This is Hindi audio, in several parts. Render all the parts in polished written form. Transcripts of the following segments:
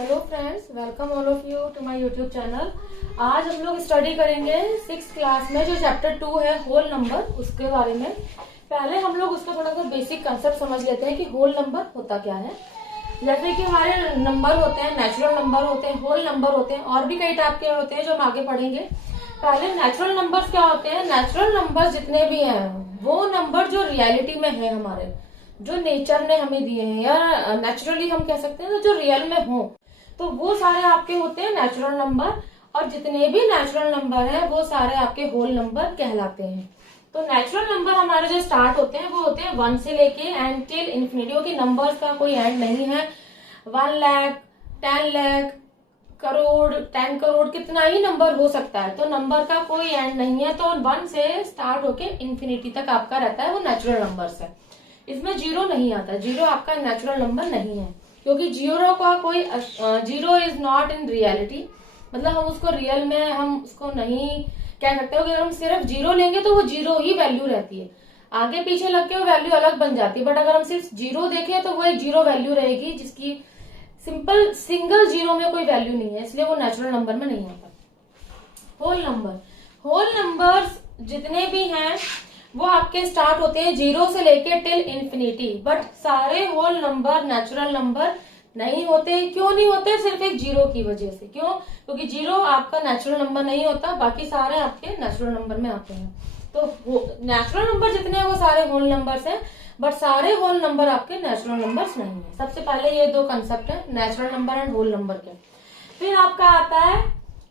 Hello friends, welcome all of you to my YouTube channel. आज हम लोग स्टडी करेंगे 6th क्लास में जो चैप्टर 2 है होल नंबर, उसके बारे में। पहले हम लोग उसका थोड़ा सा बेसिक कंसेप्ट समझ लेते हैं कि होल नंबर होता क्या है। जैसे कि हमारे नंबर होते हैं, नेचुरल नंबर होते हैं, होल नंबर होते हैं, और भी कई टाइप के होते हैं जो हम आगे पढ़ेंगे। पहले नेचुरल नंबर्स क्या होते हैं। नेचुरल नंबर जितने भी हैं वो नंबर जो रियलिटी में है, हमारे जो नेचर ने हमें दिए हैं, या नेचुरली हम कह सकते हैं जो रियल में हो, तो वो सारे आपके होते हैं नेचुरल नंबर। और जितने भी नेचुरल नंबर हैं वो सारे आपके होल नंबर कहलाते हैं। तो नेचुरल नंबर हमारे जो स्टार्ट होते हैं वो होते हैं 1 से लेके एंड टिल इन्फिनिटी, क्योंकि नंबर्स का कोई एंड नहीं है। 1 लाख, 10 लाख, करोड़, 10 करोड़, कितना ही नंबर हो सकता है, तो नंबर का कोई एंड नहीं है। तो 1 से स्टार्ट होके इन्फिनिटी तक आपका रहता है, वो नेचुरल नंबर्स है। इसमें जीरो नहीं आता, जीरो आपका नेचुरल नंबर नहीं है, क्योंकि जीरो का कोई, zero is not in reality, मतलब हम उसको रियल में हम उसको नहीं कह सकते हो कि अगर हम सिर्फ जीरो लेंगे तो वो जीरो ही वैल्यू रहती है, आगे पीछे लग के वो वैल्यू अलग बन जाती है। बट अगर हम सिर्फ जीरो देखें तो वो एक जीरो वैल्यू रहेगी, जिसकी सिंपल सिंगल जीरो में कोई वैल्यू नहीं है, इसलिए वो नेचुरल नंबर में नहीं आता। होल नंबर, होल नंबर्स जितने भी हैं वो आपके स्टार्ट होते हैं 0 से लेके टिल इन्फिनिटी। बट सारे होल नंबर नेचुरल नंबर नहीं होते। क्यों नहीं होते? सिर्फ एक जीरो की वजह से। क्यों? क्योंकि जीरो आपका नेचुरल नंबर नहीं होता, बाकी सारे आपके नेचुरल नंबर में आते हैं। तो नेचुरल नंबर जितने हैं वो सारे होल नंबर्स हैं, बट सारे होल नंबर आपके नेचुरल नंबर्स नहीं है। सबसे पहले ये दो कंसेप्ट है, natural number and whole number के। फिर आपका आता है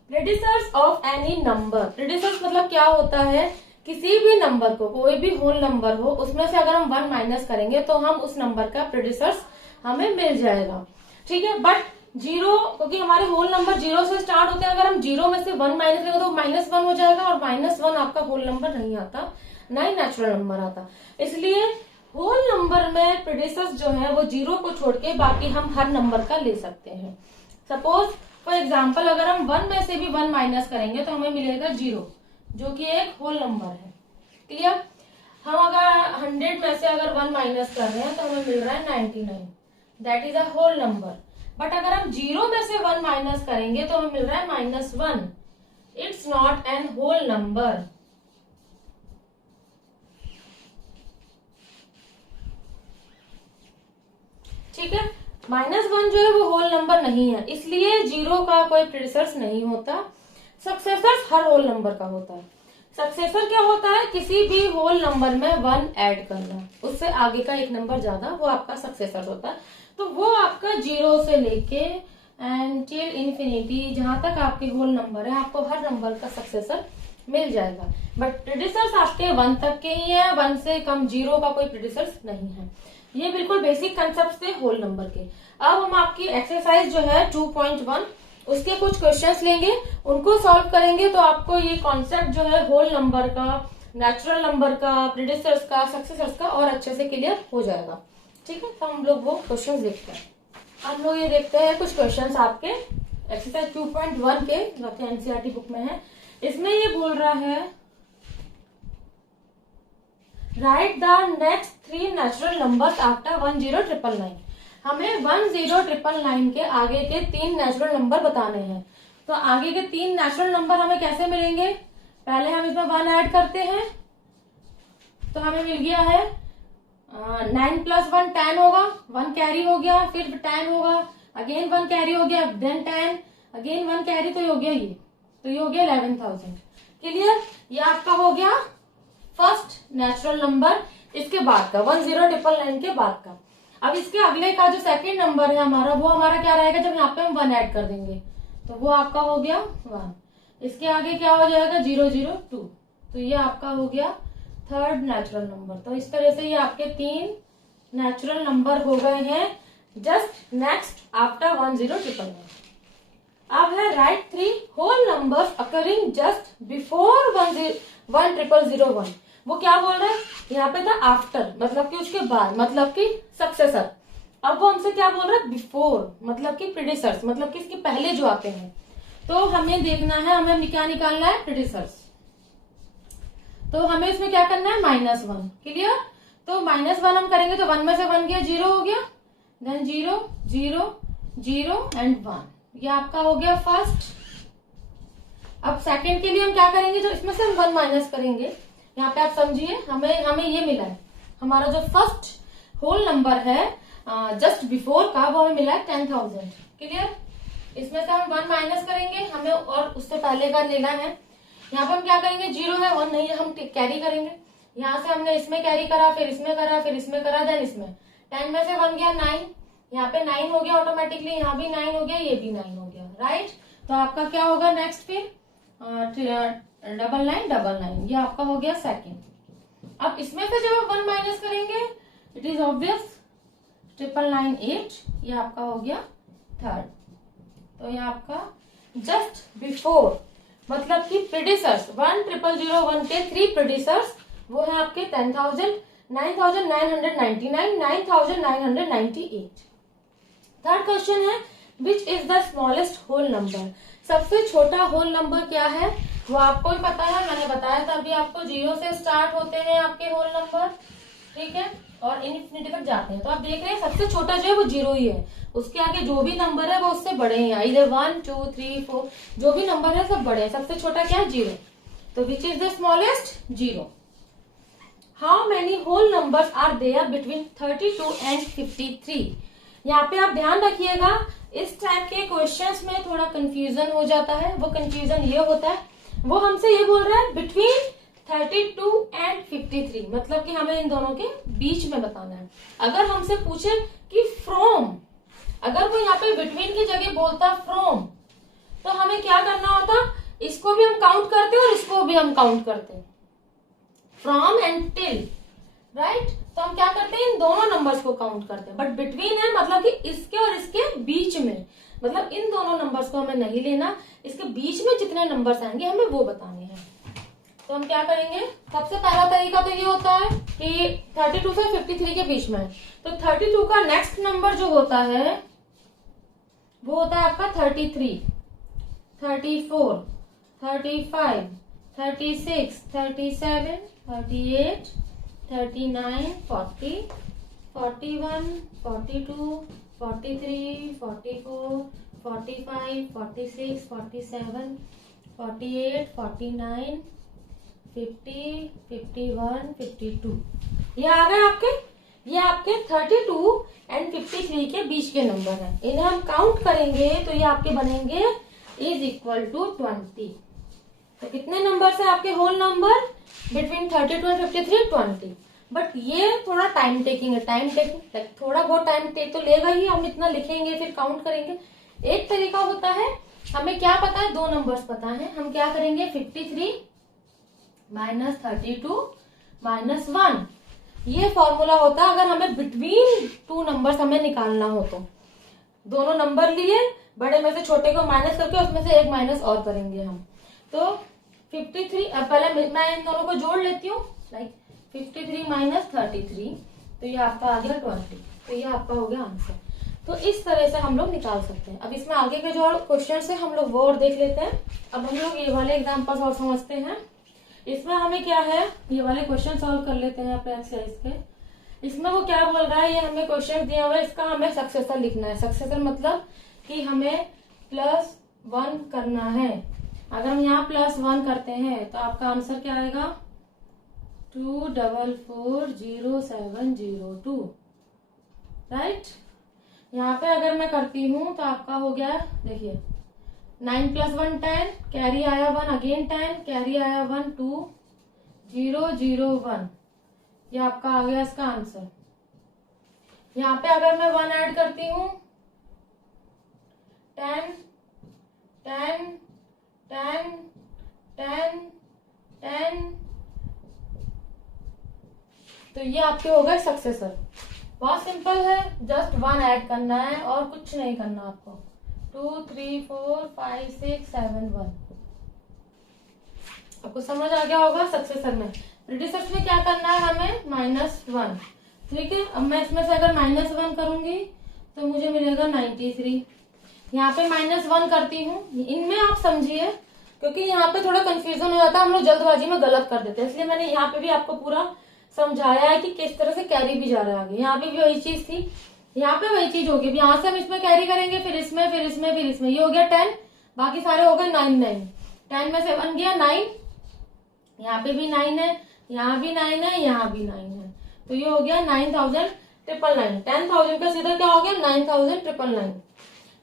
predecessors of any number. Predecessors मतलब क्या होता है, किसी भी नंबर को, कोई भी होल नंबर हो, उसमें से अगर हम 1 माइनस करेंगे तो हम उस नंबर का प्रेडिसर्स हमें मिल जाएगा। ठीक है। बट जीरो, क्योंकि हमारे होल नंबर जीरो से स्टार्ट होते हैं, अगर हम जीरो में से 1 माइनस करेंगे तो -1 हो जाएगा, और -1 आपका होल नंबर नहीं आता, ना ही नेचुरल नंबर आता। इसलिए होल नंबर में प्रेडिसर्स जो है वो जीरो को छोड़ के बाकी हम हर नंबर का ले सकते हैं। सपोज फॉर एग्जाम्पल, अगर हम 1 में से भी 1 माइनस करेंगे तो हमें मिलेगा 0, जो कि एक होल नंबर है। क्लियर? हम अगर 100 में से अगर 1 माइनस कर रहे हैं तो हमें मिल रहा है 99, that is a whole number. But अगर हम 0 में से 1 माइनस करेंगे तो हमें मिल रहा है -1, it's not an whole number. ठीक है। -1 जो है वो होल नंबर नहीं है, इसलिए जीरो का कोई प्रेडिसर्स नहीं होता। सक्सेसर्स हर होल नंबर का होता है। सक्सेसर क्या होता है, किसी भी होल नंबर में 1 ऐड करना, उससे आगे का एक नंबर ज्यादा, वो आपका सक्सेसर होता है। तो वो आपका 0 से लेके एंड टिल इन्फिनिटी, जहां तक आपके होल नंबर है, आपको हर नंबर का सक्सेसर मिल जाएगा। बट प्रेडिसर्स आपके 1 तक के ही है, 1 से कम जीरो का कोई प्रेडिसर्स नहीं है। ये बिल्कुल बेसिक कंसेप्ट थे होल नंबर के। अब हम आपकी एक्सरसाइज जो है 2.1 उसके कुछ क्वेश्चंस लेंगे, उनको सॉल्व करेंगे, तो आपको ये कॉन्सेप्ट जो है होल नंबर का, नेचुरल नंबर का, प्रेडिसर्स का, सक्सेसर्स का और अच्छे से क्लियर हो जाएगा। ठीक है। तो हम लोग वो क्वेश्चंस देखते हैं। हम लोग ये देखते हैं कुछ क्वेश्चंस आपके एक्सरसाइज 2.1 के, जो आपके एनसीईआरटी बुक में है। इसमें ये बोल रहा है right the next 3 natural numbers after 10,999। हमें 10,999 के आगे के 3 नेचुरल नंबर बताने हैं। तो आगे के 3 नेचुरल नंबर हमें कैसे मिलेंगे? पहले हम इसमें 1 ऐड करते हैं, तो हमें मिल गया है 9 + 1 10 होगा, 1 कैरी हो गया, फिर 10 होगा, अगेन 1 कैरी हो गया, देन 10, अगेन 1 कैरी, तो ये हो गया ये, तो ये हो गया 11,000। क्लियर? ये आपका हो गया फर्स्ट नेचुरल नंबर, इसके बाद का 10,999 के बाद का। अब इसके अगले का जो सेकंड नंबर है हमारा, वो हमारा क्या रहेगा, जब यहाँ पे हम 1 ऐड कर देंगे तो वो आपका हो गया 1। इसके आगे क्या हो जाएगा 002, तो ये आपका हो गया थर्ड नेचुरल नंबर। तो इस तरह से ये आपके 3 नेचुरल नंबर हो गए हैं जस्ट नेक्स्ट आफ्टर 10,999। अब है right 3 whole numbers occurring just before 1,001। वो क्या बोल रहे हैं यहाँ पे था आफ्टर, मतलब कि उसके बाद, मतलब कि सक्सेसर। अब वो हमसे क्या बोल रहा है बिफोर, मतलब कि प्रेडिसर्स, मतलब कि इसके पहले जो आते हैं। तो हमें देखना है, हमें क्या निकालना है प्रेडिसर्स। तो हमें इसमें क्या करना है -1। क्लियर? तो -1 हम करेंगे तो 1 में से 1 गया, 0 हो गया, देन 0 0 0 एंड 1, ये आपका हो गया फर्स्ट। अब सेकंड के लिए हम क्या करेंगे, जब इसमें से हम 1 माइनस करेंगे, यहाँ पे आप समझिए, हमें ये मिला है, हमारा जो फर्स्ट होल नंबर है जस्ट बिफोर का, वो हमें मिला है 10,000। क्लियर? इसमें से हम 1 माइनस करेंगे, हमें और उससे पहले का लेना है। यहाँ पे हम क्या करेंगे, 0 है 1 नहीं है, हम कैरी करेंगे। यहाँ से हमने इसमें कैरी करा, फिर इसमें करा, फिर इसमें करा, देन इसमें 10 में से 1 गया 9, यहाँ पे 9 हो गया ऑटोमेटिकली, यहाँ भी 9 हो गया, ये भी 9 हो गया, राइट। तो आपका क्या होगा नेक्स्ट, फिर 9999, ये आपका हो गया सेकंड। अब इसमें से जब आप 1 माइनस करेंगे, इट इज ऑब्वियस 9998, ये आपका हो गया थर्ड। तो ये आपका जस्ट बिफोर, मतलब कि प्रेडिसर्स 10001 के 3 प्रेडिसर्स, वो है आपके 10,000, 9,999, 9,998। थर्ड क्वेश्चन है, which is the smallest whole number, सबसे छोटा होल नंबर क्या है, वो आपको ही पता है, मैंने बताया था अभी आपको, 0 से स्टार्ट होते हैं आपके होल नंबर, ठीक है, और इनफिनिटी तक जाते हैं। तो आप देख रहे हैं सबसे छोटा जो है वो 0 ही है, उसके आगे जो भी नंबर है वो उससे बड़े हैं, इधर 1 2 3 4 जो भी नंबर है सब बड़े हैं, सबसे छोटा क्या है 0। तो which is the smallest, 0। How many whole numbers are there between 32 and 53। यहाँ पे आप ध्यान रखिएगा, इस टाइप के क्वेश्चंस में थोड़ा कंफ्यूजन हो जाता है। वो कंफ्यूजन ये होता है, वो हमसे ये बोल रहा है बिटवीन 32 एंड 53, मतलब कि हमें इन दोनों के बीच में बताना है। अगर हमसे पूछे कि फ्रॉम, अगर वो यहाँ पे बिटवीन की जगह बोलता फ्रॉम, तो हमें क्या करना होता, इसको भी हम काउंट करते और इसको भी हम काउंट करते, फ्रॉम एंड टिल, राइट। तो हम क्या करते हैं, इन दोनों नंबर्स को काउंट करते हैं, बट बिटवीन है मतलब कि इसके और इसके बीच में, मतलब इन दोनों नंबर्स को हमें नहीं लेना, इसके बीच में जितने नंबर्स आएंगे हमें वो बताने हैं। तो हम क्या करेंगे, सबसे पहला तरीका तो ये होता है कि 32 से 53 के बीच में है, तो 32 का नेक्स्ट नंबर जो होता है वो होता है आपका 33, 34, 35, 36, 37, 38, 39, 40, 41, 42, 43, 44, 45, 46, 47, 48, 49, 50, 51, 52, ये आ गए आपके, ये आपके 32 एंड 53 के बीच के नंबर हैं। इन्हें हम काउंट करेंगे तो ये आपके बनेंगे इज इक्वल टू 20। तो कितने नंबर है आपके whole number between 32 and 53, 20। But ये थोड़ा टाइम टेकिंग है, टाइम टेकिंग थोड़ा बहुत टाइम टेक तो लेगा ही, हम इतना लिखेंगे फिर काउंट करेंगे। एक तरीका होता है, हमें क्या पता है, 2 नंबर्स पता है, हम क्या करेंगे 53 माइनस 32 माइनस 1, ये फॉर्मूला होता है अगर हमें बिटवीन 2 नंबर्स हमें निकालना हो। तो दोनों नंबर लिए, बड़े में से छोटे को माइनस करके उसमें से एक माइनस और करेंगे हम। तो 53, पहले मैं इन दोनों को जोड़ लेती हूँ, लाइक 53 माइनस 33, तो ये आपका आ गया 20, तो ये आपका हो गया आंसर। तो इस तरह से हम लोग निकाल सकते हैं। अब इसमें आगे के जो क्वेश्चन है हम लोग वो और देख लेते हैं। अब हम लोग ये वाले एग्जाम्पल्स और समझते हैं। इसमें हमें क्या है, ये वाले क्वेश्चन सॉल्व कर लेते हैं अपने एक्सरसाइज के। इसमें वो क्या बोल रहा है, ये हमें क्वेश्चन दिया हुआ है, इसका हमें सक्सेसर लिखना है। सक्सेसर मतलब कि हमें +1 करना है। अगर हम यहाँ +1 करते हैं तो आपका आंसर क्या आएगा, 2440702, राइट। यहाँ पे अगर मैं करती हूँ तो आपका हो गया, देखिए 9 + 1 10, कैरी आया 1, अगेन 10, कैरी आया 1, 2 0 0 1, ये आपका आ गया इसका आंसर। यहाँ पे अगर मैं 1 ऐड करती हूँ 10 10 10 10 10, तो ये आपके हो गए सक्सेसर। बहुत सिंपल है, जस्ट 1 ऐड करना है और कुछ नहीं करना आपको। 2 3 4 5 6 7 1, आपको समझ आ गया होगा। सक्सेसर में, प्रीडिसेसर में क्या करना है हमें, -1, ठीक है। अब मैं इसमें से अगर -1 करूंगी तो मुझे मिलेगा 93। यहाँ पे -1 करती हूँ, इनमें आप समझिए, क्योंकि यहाँ पे थोड़ा कंफ्यूजन हो जाता है, हम लोग जल्दबाजी में गलत कर देते हैं, इसलिए मैंने यहाँ पे भी आपको पूरा समझाया है कि किस तरह से कैरी भी जा रहा है आगे। यहाँ पे भी वही चीज थी, यहाँ पे वही चीज होगी, यहाँ से हम इसमें कैरी करेंगे, फिर इसमें, फिर इसमें, फिर इसमें, ये हो गया 10, बाकी सारे हो गए 9 9। 10 में से 1 गया 9, यहाँ पे भी 9 है, यहाँ भी 9 है, यहाँ भी 9 है, तो ये हो गया 9,999। 10,000 का सीधा क्या हो गया 9,999।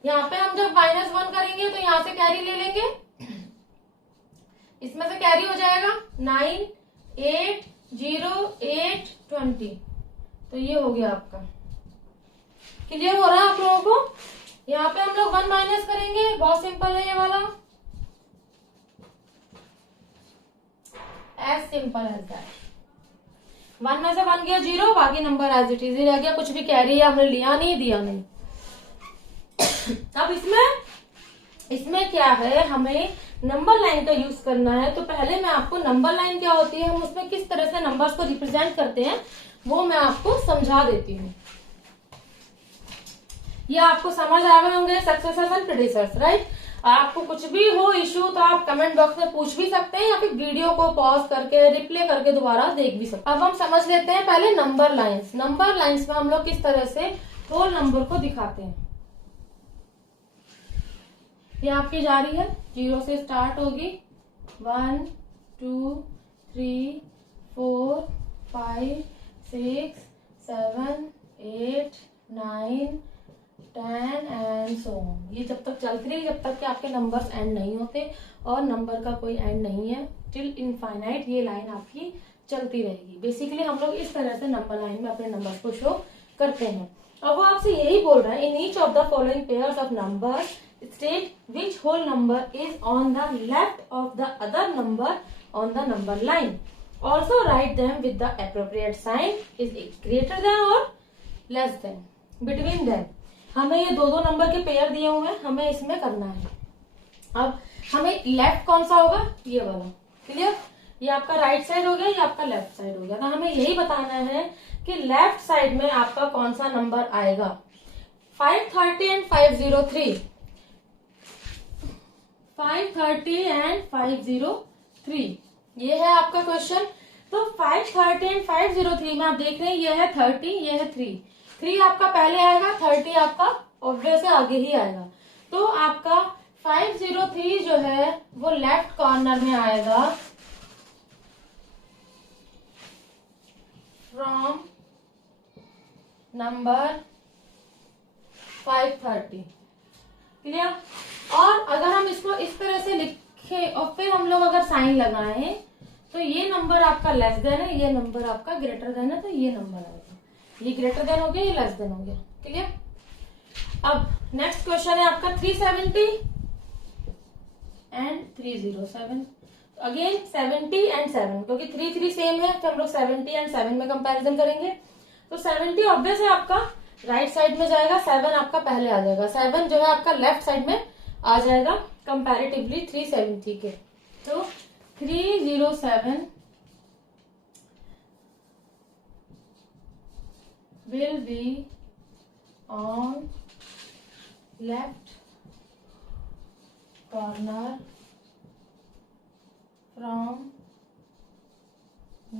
यहाँ पे हम जब -1 करेंगे तो यहाँ से कैरी ले लेंगे, इसमें से कैरी हो जाएगा 9 8 0 8 20, तो ये हो गया आपका। क्लियर हो रहा है आप लोगों को? यहाँ पे हम लोग 1 माइनस करेंगे, बहुत सिंपल है ये वाला, एज सिंपल एज दैट। 1 में से 1 गया 0, बाकी नंबर एज इट इज रह गया, कुछ भी कैरी हमने लिया नहीं, दिया नहीं। अब इसमें क्या है, हमें नंबर लाइन का यूज करना है। तो पहले मैं आपको नंबर लाइन क्या होती है, हम उसमें किस तरह से नंबर्स को रिप्रेजेंट करते हैं, वो मैं आपको समझा देती हूँ। ये आपको समझ आ गए होंगे सक्सेसर्स एंड प्रेडिसेसर्स, राइट। आपको कुछ भी हो इश्यू तो आप कमेंट बॉक्स में पूछ भी सकते हैं, या फिर वीडियो को पॉज करके रिप्ले करके दोबारा देख भी सकते हैं। अब हम समझ लेते हैं पहले नंबर लाइंस। नंबर लाइंस में हम लोग किस तरह से होल नंबर को दिखाते हैं। ये आपकी जारी है, 0 से स्टार्ट होगी, 1 2 3 4 5 6 7 8 9 10 एंड सो ऑन। ये जब तक चलती रही, जब तक कि आपके नंबर्स एंड नहीं होते, और नंबर का कोई एंड नहीं है, टिल इनफाइनाइट ये लाइन आपकी चलती रहेगी। बेसिकली हम लोग इस तरह से नंबर लाइन में अपने नंबर्स को शो करते हैं। अब वो आपसे यही बोल रहा है, in each of the following pairs of numbers state which whole number is on the left of the other number on the number line. Also write them with the appropriate sign, is it greater than or less than, between them। हमें ये दो नंबर के पेयर दिए हुए हैं, हमें इसमें करना है। अब हमें लेफ्ट कौन सा होगा, ये वाला, क्लियर। ये आपका राइट साइड हो गया, ये आपका लेफ्ट साइड हो गया। तो हमें यही बताना है कि लेफ्ट साइड में आपका कौन सा नंबर आएगा। 530 एंड 503, 530 एंड 503, ये है आपका क्वेश्चन। तो 530 एंड 503 में आप देख रहे हैं, ये है 30, ये है 3। 3 आपका पहले आएगा, 30 आपका ऑब्वियस से आगे ही आएगा। तो आपका 503 जो है वो लेफ्ट कॉर्नर में आएगा फ्रॉम नंबर 530, क्लियर। और अगर हम इसको इस तरह से लिखे और फिर हम लोग अगर साइन लगाएं, तो ये नंबर आपका लेस देन है, ये नंबर आपका ग्रेटर देन है, तो ये नंबर आएगा। ये ग्रेटर देन हो गया, ये लेस देन हो गया, क्लियर। अब नेक्स्ट क्वेश्चन है आपका 370 एंड 307। अगेन 70 एंड 7, क्योंकि 3 3 सेम है, तो हम लोग 70 एंड 7 में कंपैरिजन करेंगे। तो 70 ऑब्वियस है आपका राइट साइड में जाएगा, 7 आपका पहले आ जाएगा। 7 जो है आपका लेफ्ट साइड में आ जाएगा कंपैरेटिवली 370 के। तो 307 will be on left corner from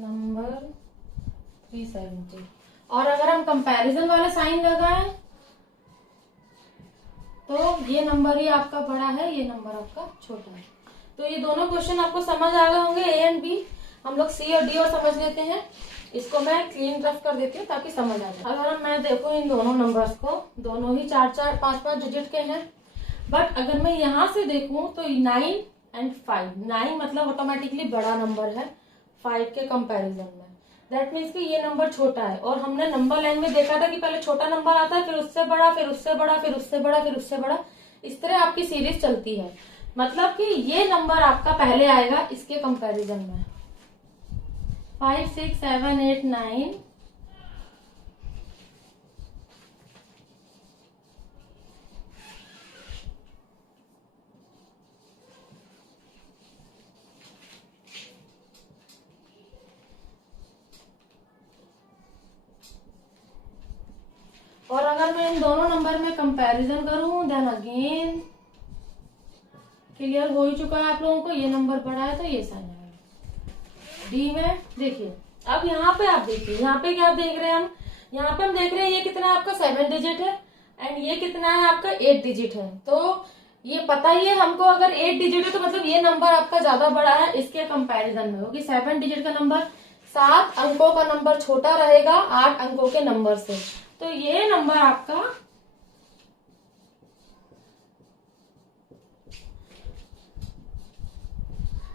number 370। और अगर हम कंपैरिजन वाला साइन लगाएं तो ये नंबर ही आपका बड़ा है, ये नंबर आपका छोटा है। तो ये दोनों क्वेश्चन आपको समझ आ गए होंगे, ए एंड बी। हम लोग सी और डी और समझ लेते हैं। इसको मैं क्लीन रफ कर देती हूँ ताकि समझ आ जाए। अगर मैं देखूँ इन दोनों नंबर्स को, दोनों ही 4 4 5 5 डिजिट के हैं, बट अगर मैं यहाँ से देखूँ तो 9 एंड 5, 9 मतलब ऑटोमेटिकली बड़ा नंबर है 5 के कंपैरिजन में। दैट मीन्स कि ये नंबर छोटा है। और हमने नंबर लाइन में देखा था कि पहले छोटा नंबर आता है, फिर उससे बड़ा, फिर उससे बड़ा, फिर उससे बड़ा, फिर उससे बड़ा, इस तरह आपकी सीरीज चलती है। मतलब कि ये नंबर आपका पहले आएगा इसके कंपैरिजन में। 5 6 7 8 9 और अगर मैं इन दोनों नंबर में कंपैरिजन करूं, देन अगेन क्लियर हो ही चुका है आप लोगों को, ये नंबर बड़ा है तो ये साइन आएगा। डी में देखिए, अब यहाँ पे आप देखिए, यहाँ पे क्या देख रहे हैं हम, यहाँ पे हम देख रहे हैं ये कितना है आपका 7 डिजिट है एंड ये कितना है आपका 8 डिजिट है। तो ये पता ही है हमको, अगर 8 डिजिट है तो मतलब ये नंबर आपका ज्यादा बड़ा है इसके कंपैरिजन में, क्योंकि 7 डिजिट का नंबर 7 अंकों का नंबर छोटा रहेगा 8 अंकों के नंबर से। तो ये नंबर आपका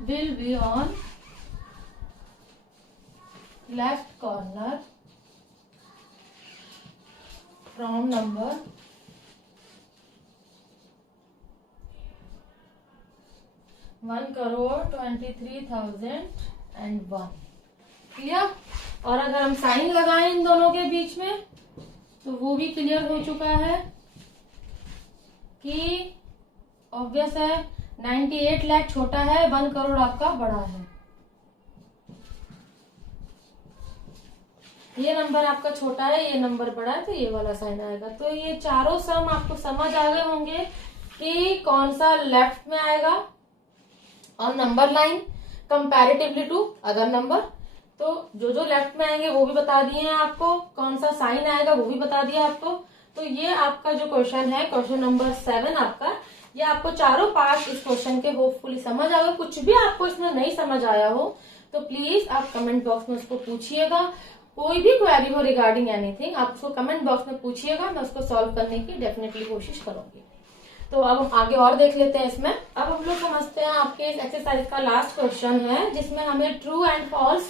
will be on left corner from number 1,23,001। Clear. और अगर हम साइन लगाएं इन दोनों के बीच में तो वो भी क्लियर हो चुका है कि ऑब्वियस है 98 लाख छोटा है, 1 करोड़ आपका बड़ा है। ये नंबर आपका छोटा है, ये नंबर बड़ा है, तो ये वाला साइन आएगा। तो ये चारों सम आपको समझ आ गए होंगे कि कौन सा लेफ्ट में आएगा और number line comparatively to other number. तो जो लेफ्ट में आएंगे वो भी बता दिए हैं आपको, कौन सा साइन आएगा वो भी बता दिया आपको। तो ये आपका जो क्वेश्चन है, क्वेश्चन नंबर 7 आपका, ये आपको चारों पार्ट इस क्वेश्चन के होपफुली समझ आ गए। कुछ भी आपको इसमें नहीं समझ आया हो तो प्लीज आप कमेंट बॉक्स में उसको पूछिएगा। कोई भी क्वेरी हो रिगार्डिंग एनीथिंग आप उसको कमेंट बॉक्स में पूछिएगा, मैं उसको सॉल्व करने की डेफिनेटली कोशिश करूंगी। तो अब हम आगे और देख लेते हैं इसमें। अब हम लोग समझते हैं आपके इस एक्सरसाइज का लास्ट क्वेश्चन है, जिसमें हमें ट्रू एंड फॉल्स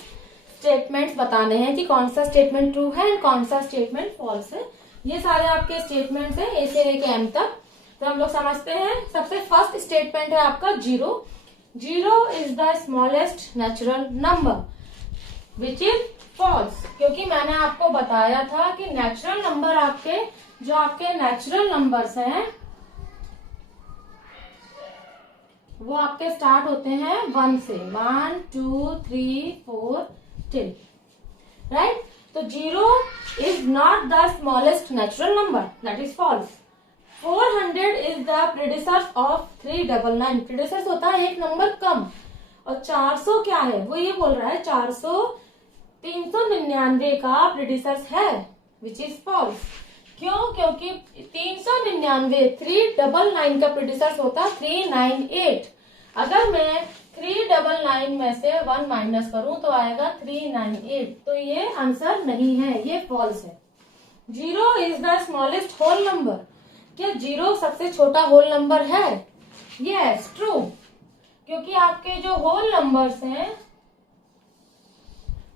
स्टेटमेंट्स बताने हैं कि कौन सा स्टेटमेंट ट्रू है एंड कौन सा स्टेटमेंट फॉल्स है। ये सारे आपके स्टेटमेंट्स हैं ए से लेके एम तक। तो हम लोग समझते हैं। सबसे फर्स्ट स्टेटमेंट है आपका 0। 0 is the smallest natural number which is false, क्योंकि मैंने आपको बताया था कि नेचुरल नंबर आपके जो आपके नेचुरल नंबर्स हैं वो आपके स्टार्ट होते हैं 1 से, 1 2 3 4 टिल, राइट। तो 0 is not the smallest natural number, that is false. 400 is the predecessor of 399। Predecessor होता है एक नंबर कम, और 400 क्या है, वो ये बोल रहा है 400 399 का प्रेडिसर है, विच इज फॉल्स। क्यों? क्योंकि 399 399 का प्रेडिसर होता 398। अगर मैं 399 में से 1 माइनस करूं तो आएगा 398। तो ये आंसर नहीं है, ये फॉल्स है। 0 is the smallest whole number. क्या 0 सबसे छोटा होल नंबर है? Yes, true. क्योंकि आपके जो होल नंबर्स हैं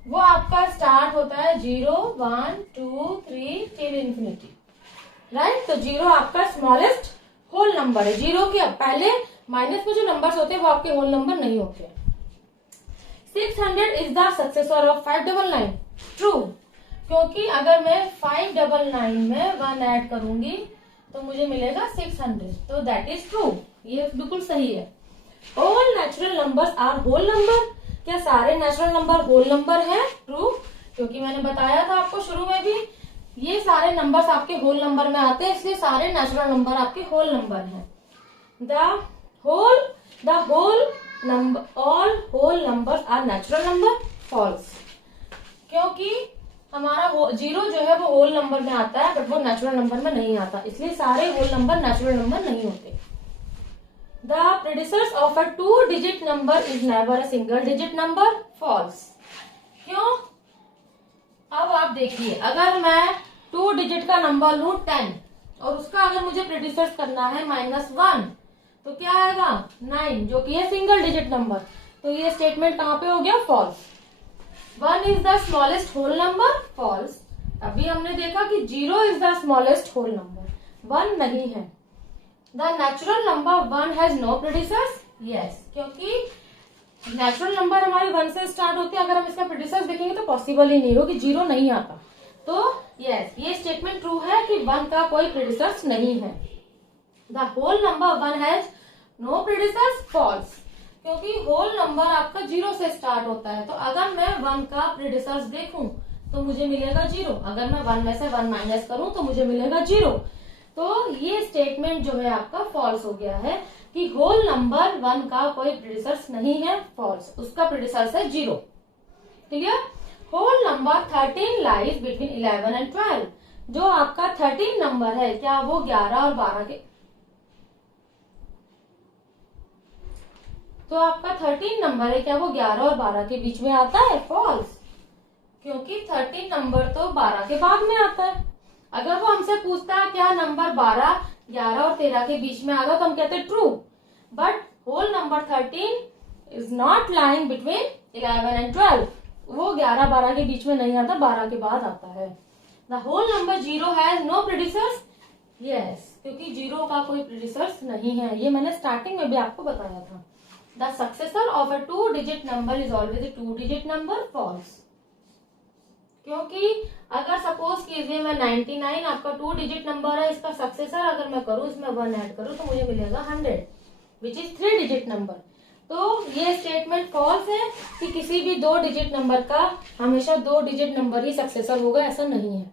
वो आपका स्टार्ट होता है 0 1 2 3 टिल इंफिनिटी, राइट। तो 0 आपका स्मॉलेस्ट होल नंबर है। 0 के पहले माइनस में जो नंबर्स होते हैं वो आपके होल नंबर नहीं होते। 600 is the successor of 599। True, क्योंकि अगर मैं 599 में 1 ऐड करूंगी तो मुझे मिलेगा 600, तो दैट इज ट्रू, ये बिल्कुल सही है। All natural numbers are whole number. क्या सारे नेचुरल नंबर होल नंबर हैं? ट्रू, क्योंकि मैंने बताया था आपको शुरू में भी ये सारे नंबर्स आपके होल नंबर में आते हैं, इसलिए सारे नेचुरल नंबर आपके होल नंबर हैं। All whole numbers are natural number. False, क्योंकि हमारा 0 जो है वो होल नंबर में आता है बट वो नेचुरल नंबर में नहीं आता, इसलिए सारे होल नंबर नेचुरल नंबर नहीं होते। The predecessor of a 2-digit number is never a single-digit number. False. क्यों? अब आप देखिए, अगर मैं 2 डिजिट का नंबर लूं 10 और उसका अगर मुझे प्रेडिसर करना है -1 तो क्या आएगा 9, जो कि है सिंगल डिजिट नंबर। तो ये स्टेटमेंट कहाँ पे हो गया? False. 1 is the smallest whole number. False. अभी हमने देखा कि 0 is the smallest whole number, 1 नहीं है। The natural number 1 has no predecessors. Yes, क्योंकि नेचुरल नंबर हमारे 1 से स्टार्ट होते हैं। अगर हम इसका प्रेडिसर्स देखेंगे तो पॉसिबल ही नहीं हो कि 0 नहीं आता। तो यस, ये स्टेटमेंट ट्रू है कि 1 का कोई प्रेडिसर्स नहीं है। The whole number 1 has no predecessors. False, क्योंकि होल नंबर आपका 0 से स्टार्ट होता है। तो अगर मैं 1 का प्रेडिसर्स देखूं तो मुझे मिलेगा 0। अगर मैं 1 में से 1 माइनस करूं तो मुझे मिलेगा 0। तो ये स्टेटमेंट जो है आपका फॉल्स हो गया है कि होल नंबर 1 का कोई प्रेडिसर्स नहीं है। फॉल्स, उसका प्रेडिसर्स है 0। Clear? Whole number 13 lies between 11 and 12। जो आपका 13 नंबर है क्या वो 11 और 12 के, तो आपका 13 नंबर है क्या वो 11 और 12 के बीच में आता है? फॉल्स, क्योंकि 13 नंबर तो 12 के बाद में आता है। अगर वो हमसे पूछता है क्या नंबर 12, 11 और 13 के बीच में आता, तो हम कहते हैं true. But whole number 13 is not lying between 11 and 12। वो 11 12 के बीच में नहीं आता, 12 के बाद आता है। The whole number 0 has no predecessors. Yes, क्योंकि 0 का कोई प्रेडिसर्स नहीं है, ये मैंने स्टार्टिंग में भी आपको बताया था। The successor of a 2 digit number is always a 2 digit number. False, क्योंकि अगर सपोज कीजिए मैं 99 आपका 2 डिजिट नंबर है, इसका सक्सेसर अगर मैं करूं, इसमें 1 ऐड करूं, तो मुझे मिलेगा 100 विच इज 3 डिजिट नंबर। तो ये स्टेटमेंट फॉल्स है कि किसी भी 2 डिजिट नंबर का हमेशा 2 डिजिट नंबर ही सक्सेसर होगा, ऐसा नहीं है।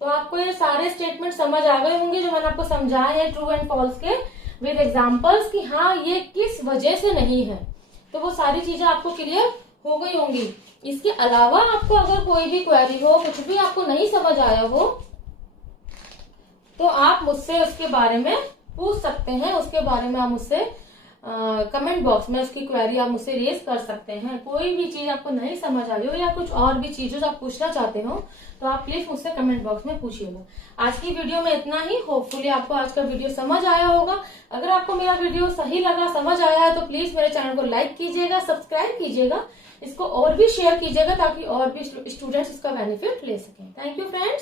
तो आपको ये सारे स्टेटमेंट समझ आ गए होंगे जो मैंने आपको समझाए हैं ट्रू एंड फॉल्स के, विद एग्जाम्पल्स कि हाँ ये किस वजह से नहीं है। तो वो सारी चीजें आपको क्लियर हो गई होंगी। इसके अलावा आपको अगर कोई भी क्वेरी हो, कुछ भी आपको नहीं समझ आया हो, तो आप मुझसे उसके बारे में पूछ सकते हैं। उसके बारे में आप मुझसे कमेंट बॉक्स में उसकी क्वेरी आप मुझसे रेज कर सकते हैं। कोई भी चीज आपको नहीं समझ आई हो या कुछ और भी चीजें आप पूछना चाहते हो, तो आप प्लीज मुझसे कमेंट बॉक्स में पूछिएगा। आज की वीडियो में इतना ही। होपफुली आपको आज का वीडियो समझ आया होगा। अगर आपको मेरा वीडियो सही लगा, समझ आया है, तो प्लीज मेरे चैनल को लाइक कीजिएगा, सब्सक्राइब कीजिएगा, इसको और भी शेयर कीजिएगा ताकि और भी स्टूडेंट्स इसका बेनिफिट ले सकें। Thank you friends.